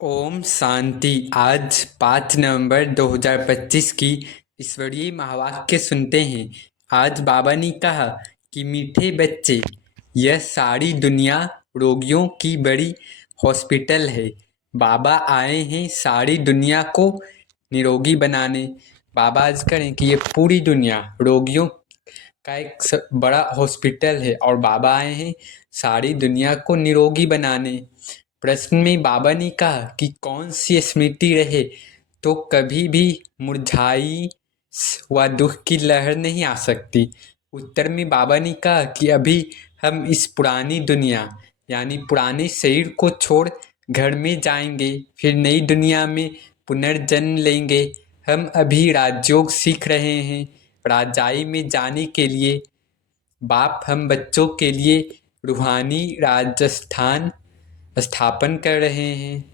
ओम शांति। आज 5 नवंबर 2025 की ईश्वरीय महावाक्य सुनते हैं। आज बाबा ने कहा कि मीठे बच्चे, यह सारी दुनिया रोगियों की बड़ी हॉस्पिटल है। बाबा आए हैं सारी दुनिया को निरोगी बनाने। बाबा आज करें कि ये पूरी दुनिया रोगियों का एक बड़ा हॉस्पिटल है और बाबा आए हैं सारी दुनिया को निरोगी बनाने। प्रश्न में बाबा ने कहा कि कौन सी स्मृति रहे तो कभी भी मुरझाई व दुख की लहर नहीं आ सकती। उत्तर में बाबा ने कहा कि अभी हम इस पुरानी दुनिया यानी पुराने शरीर को छोड़ घर में जाएंगे, फिर नई दुनिया में पुनर्जन्म लेंगे। हम अभी राजयोग सीख रहे हैं। राजाई में जाने के लिए बाप हम बच्चों के लिए रूहानी राजस्थान स्थापन कर रहे हैं।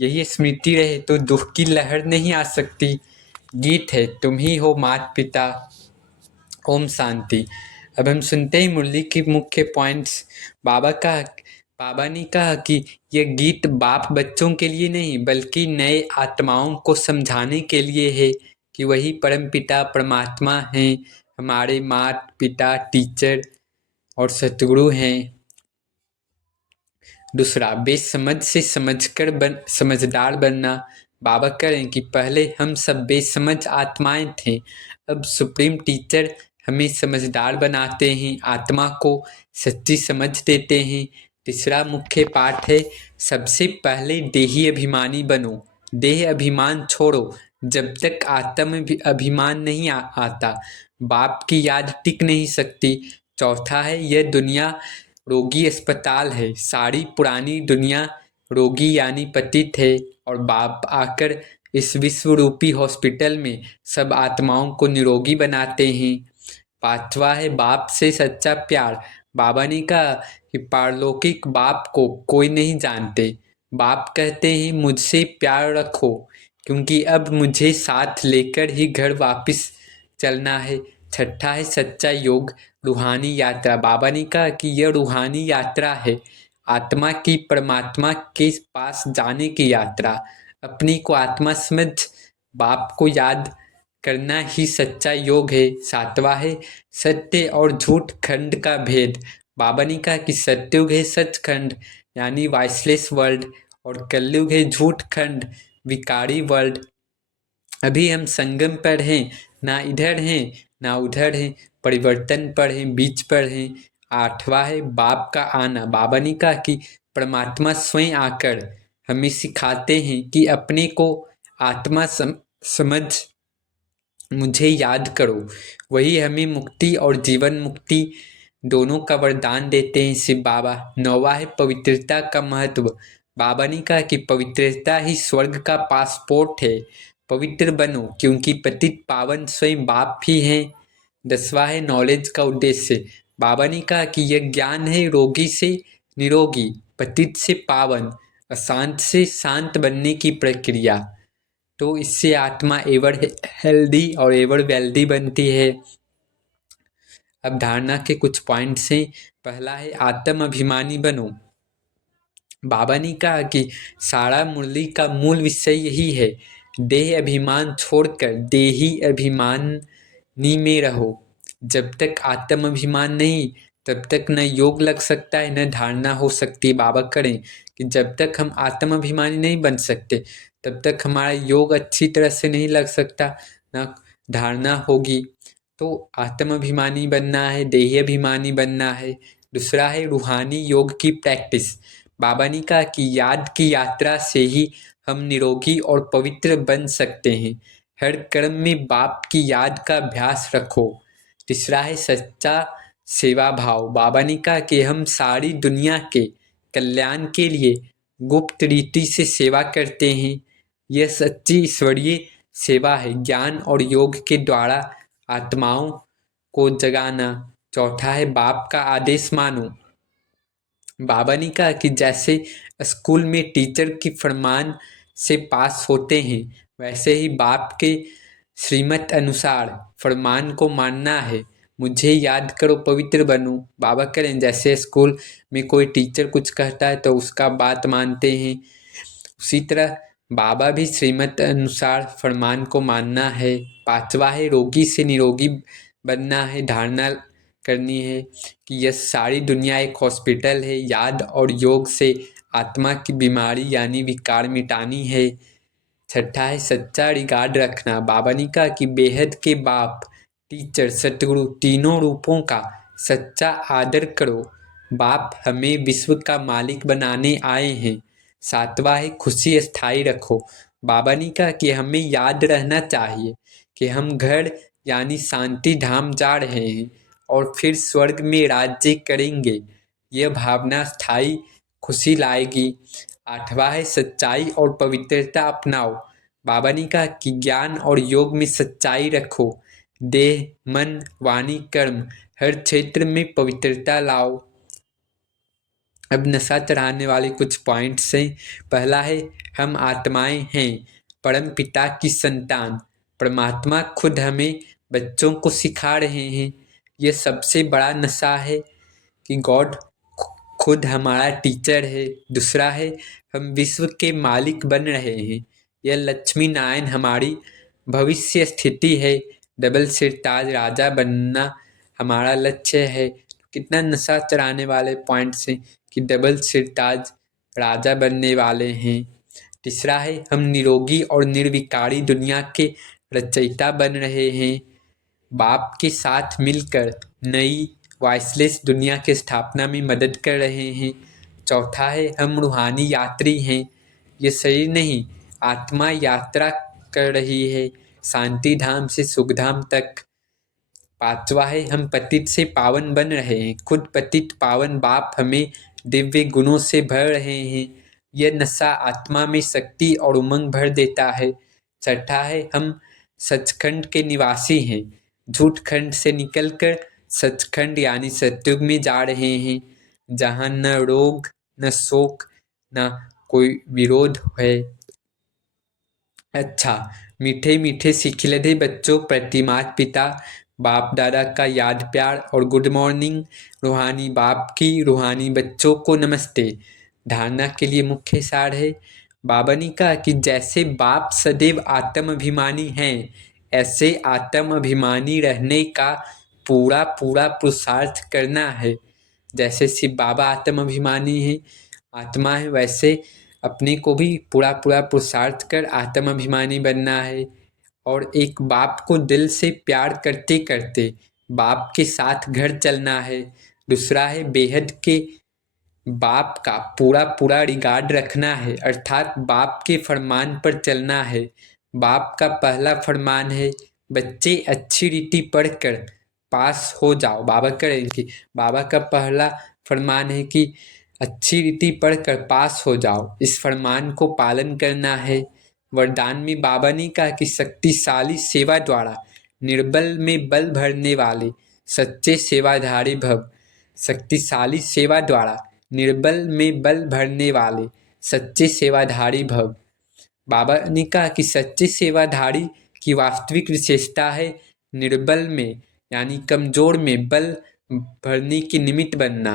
यही स्मृति रहे तो दुख की लहर नहीं आ सकती। गीत है तुम ही हो माता पिता। ओम शांति। अब हम सुनते ही मुरली के मुख्य पॉइंट्स। बाबा ने कहा कि यह गीत बाप बच्चों के लिए नहीं बल्कि नए आत्माओं को समझाने के लिए है कि वही परम पिता परमात्मा हैं, हमारे माता पिता टीचर और सतगुरु हैं। दूसरा, बेसमझ से समझकर समझदार बनना। बाबा करें कि पहले हम सब बेसमझ आत्माएं थे, अब सुप्रीम टीचर हमें समझदार बनाते हैं, आत्मा को सच्ची समझ देते हैं। तीसरा मुख्य पाठ है सबसे पहले देही अभिमानी बनो। देह अभिमान छोड़ो। जब तक आत्म अभिमान नहीं आता बाप की याद टिक नहीं सकती। चौथा है यह दुनिया रोगी अस्पताल है। सारी पुरानी दुनिया रोगी यानी पतित है और बाप आकर इस विश्व रूपी हॉस्पिटल में सब आत्माओं को निरोगी बनाते हैं। पांचवा है बाप से सच्चा प्यार। बाबा ने कहा कि पारलौकिक बाप को कोई नहीं जानते। बाप कहते हैं मुझसे प्यार रखो क्योंकि अब मुझे साथ लेकर ही घर वापस चलना है। छठा है सच्चा योग रूहानी यात्रा। बाबा ने कहा कि यह रूहानी यात्रा है, आत्मा की परमात्मा के पास जाने की यात्रा। अपनी को आत्मा समझ बाप को याद करना ही सच्चा योग है। सातवां है सत्य और झूठ खंड का भेद। बाबा ने कहा कि सत्युग है सचखंड यानी वाइसलेस वर्ल्ड और कलयुग है झूठ खंड विकारी वर्ल्ड। अभी हम संगम पर हैं, ना इधर हैं ना उधर हैं, परिवर्तन पर हैं, बीच पर हैं। आठवां है बाप का आना। बाबा ने कहा कि परमात्मा स्वयं आकर हमें सिखाते हैं कि अपने को आत्मा समझ मुझे याद करो। वही हमें मुक्ति और जीवन मुक्ति दोनों का वरदान देते हैं शिव बाबा। नौवां है पवित्रता का महत्व। बाबा ने कहा कि पवित्रता ही स्वर्ग का पासपोर्ट है। पवित्र बनो क्योंकि पतित पावन स्वयं बाप ही हैं। 10वां है नॉलेज का उद्देश्य। बाबा ने कहा कि यह ज्ञान है रोगी से निरोगी, पतित से पावन, अशांत से शांत बनने की प्रक्रिया। तो इससे आत्मा एवर हेल्दी और एवर वेल्दी बनती है। अब धारणा के कुछ पॉइंट्स हैं। पहला है आत्म अभिमानी बनो। बाबा ने कहा कि सारा मुरली का मूल विषय यही है, देह अभिमान छोड़कर देही अभिमानी में रहो। जब तक आत्म अभिमान नहीं तब तक न योग लग सकता है न धारणा हो सकती है। बाबा करें कि जब तक हम आत्म अभिमानी नहीं बन सकते तब तक हमारा योग अच्छी तरह से नहीं लग सकता, न धारणा होगी। तो आत्म अभिमानी बनना है, देही अभिमानी बनना है। दूसरा है रूहानी योग की प्रैक्टिस। बाबा ने कहा कि याद की यात्रा से ही हम निरोगी और पवित्र बन सकते हैं। हर कर्म में बाप की याद का अभ्यास रखो। तीसरा है सच्चा सेवा भाव। बाबा ने कहा कि हम सारी दुनिया के कल्याण के लिए गुप्त रीति से सेवा करते हैं। यह सच्ची ईश्वरीय सेवा है, ज्ञान और योग के द्वारा आत्माओं को जगाना। चौथा है बाप का आदेश मानो। बाबा ने कहा कि जैसे स्कूल में टीचर की फरमान से पास होते हैं वैसे ही बाप के श्रीमत अनुसार फरमान को मानना है। मुझे याद करो पवित्र बनो। बाबा करें जैसे स्कूल में कोई टीचर कुछ कहता है तो उसका बात मानते हैं उसी तरह बाबा भी श्रीमत अनुसार फरमान को मानना है। 5वां है रोगी से निरोगी बनना है। धारणा करनी है कि यह सारी दुनिया एक हॉस्पिटल है। याद और योग से आत्मा की बीमारी यानी विकार मिटानी है। 6 है सच्चा रिगार्ड रखना। बाबा ने कहा कि बेहद के बाप, टीचर, सतगुरु तीनों रूपों का सच्चा आदर करो। बाप हमें विश्व का मालिक बनाने आए हैं। 7वां है खुशी स्थायी रखो। बाबा ने कहा कि हमें याद रहना चाहिए कि हम घर यानी शांति धाम जा रहे हैं और फिर स्वर्ग में राज्य करेंगे। यह भावना स्थायी खुशी लाएगी। 8वां है सच्चाई और पवित्रता अपनाओ। बाबा ने कहा कि ज्ञान और योग में सच्चाई रखो। देह, मन, वाणी, कर्म हर क्षेत्र में पवित्रता लाओ। अब नशा चढ़ाने वाले कुछ पॉइंट्स हैं। पहला है हम आत्माएं हैं, परम पिता की संतान। परमात्मा खुद हमें बच्चों को सिखा रहे हैं। यह सबसे बड़ा नशा है कि गॉड खुद हमारा टीचर है। दूसरा है हम विश्व के मालिक बन रहे हैं। यह लक्ष्मी नारायण हमारी भविष्य स्थिति है। डबल सिरताज राजा बनना हमारा लक्ष्य है। कितना नशा चढ़ाने वाले पॉइंट्स हैं कि डबल सिरताज राजा बनने वाले हैं। तीसरा है हम निरोगी और निर्विकारी दुनिया के रचयिता बन रहे हैं। बाप के साथ मिलकर नई वॉइसलेस दुनिया की स्थापना में मदद कर रहे हैं। चौथा है हम रूहानी यात्री हैं। ये शरीर नहीं, आत्मा यात्रा कर रही है शांति धाम से सुखधाम तक। 5वां है हम पतित से पावन बन रहे हैं। खुद पतित पावन बाप हमें दिव्य गुणों से भर रहे हैं। यह नशा आत्मा में शक्ति और उमंग भर देता है। 6ठा है हम सचखंड के निवासी हैं। झूठ खंड से निकलकर सचखंड यानी सतयुग में जा रहे हैं, जहाँ न रोग, न शोक, न कोई विरोध है। अच्छा, मीठे मीठे सिखिलधे बच्चों प्रति माता पिता बाप दादा का याद प्यार और गुड मॉर्निंग। रूहानी बाप की रूहानी बच्चों को नमस्ते। धारणा के लिए मुख्य सार है बाबा ने कहा कि जैसे बाप सदैव आत्माभिमानी हैं, ऐसे आत्माभिमानी रहने का पूरा पूरा पुरुषार्थ करना है। जैसे शिव बाबा आत्माभिमानी है, आत्मा है, वैसे अपने को भी पूरा पूरा पुरुषार्थ कर आत्माभिमानी बनना है। और एक बाप को दिल से प्यार करते करते बाप के साथ घर चलना है। दूसरा है बेहद के बाप का पूरा पूरा रिगार्ड रखना है, अर्थात बाप के फरमान पर चलना है। बाप का पहला फरमान है बच्चे अच्छी रीति पढ़कर पास हो जाओ। बाबा करेंगे, बाबा का पहला फरमान है कि अच्छी रीति पढ़कर पास हो जाओ। इस फरमान को पालन करना है। वरदान में बाबा ने कहा कि शक्तिशाली सेवा द्वारा निर्बल में बल भरने वाले सच्चे सेवाधारी भव। शक्तिशाली सेवा द्वारा निर्बल में बल भरने वाले सच्चे सेवाधारी भव। बाबा ने कहा कि सच्चे सेवाधारी की वास्तविक विशेषता है निर्बल में यानी कमजोर में बल भरने की निमित्त बनना।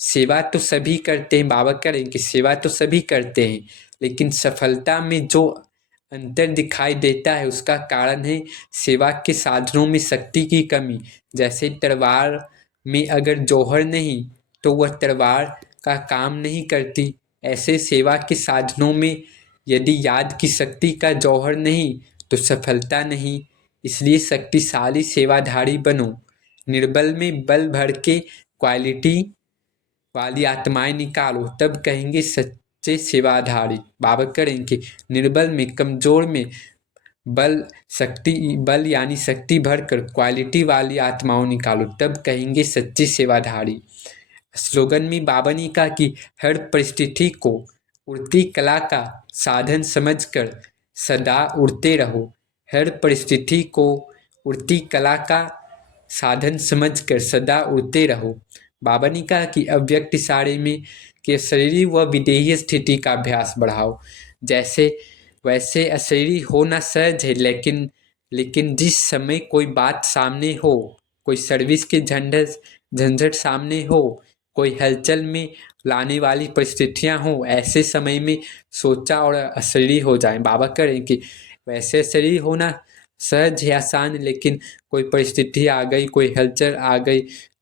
सेवा तो सभी करते हैं, बाबा करें कि सेवा तो सभी करते हैं, लेकिन सफलता में जो अंतर दिखाई देता है उसका कारण है सेवा के साधनों में शक्ति की कमी। जैसे तलवार में अगर जौहर नहीं तो वह तलवार का काम नहीं करती, ऐसे सेवा के साधनों में यदि याद की शक्ति का जौहर नहीं तो सफलता नहीं। इसलिए शक्तिशाली सेवाधारी बनो। निर्बल में बल भर के क्वालिटी वाली आत्माएं निकालो, तब कहेंगे सच्चे सेवाधारी। बाबा करेंगे निर्बल में कमजोर में बल यानी शक्ति भरकर क्वालिटी वाली आत्माओं निकालो, तब कहेंगे सच्चे सेवाधारी। स्लोगन में बाबा ने कहा कि हर परिस्थिति को उड़ती कला का साधन समझकर सदा उड़ते रहो। हर परिस्थिति को उड़ती कला का साधन समझकर सदा उड़ते रहो। बाबा ने कहा कि अव्यक्त इशारे में कि शरीरी व विदेही स्थिति का अभ्यास बढ़ाओ। जैसे वैसे अशरीरी होना सहज है, लेकिन जिस समय कोई बात सामने हो, कोई सर्विस के झंझट सामने हो, कोई हलचल में लाने वाली परिस्थितियां हों, ऐसे समय में सोचा और अशरीरी हो जाए। बाबा कह रहे हैं कि वैसे अशरीरी होना सहज है, आसान, लेकिन कोई परिस्थिति आ गई, कोई हलचल आ गई,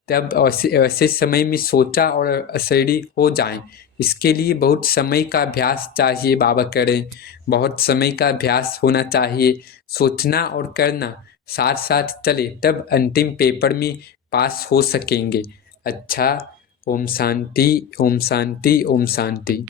तब ऐसे ऐसे समय में सोचा और अशरीरी हो जाएं। इसके लिए बहुत समय का अभ्यास चाहिए। बाबा कह रहे हैं बहुत समय का अभ्यास होना चाहिए। सोचना और करना साथ साथ चले, तब अंतिम पेपर में पास हो सकेंगे। अच्छा, ओम शांति, ओम शांति, ओम शांति।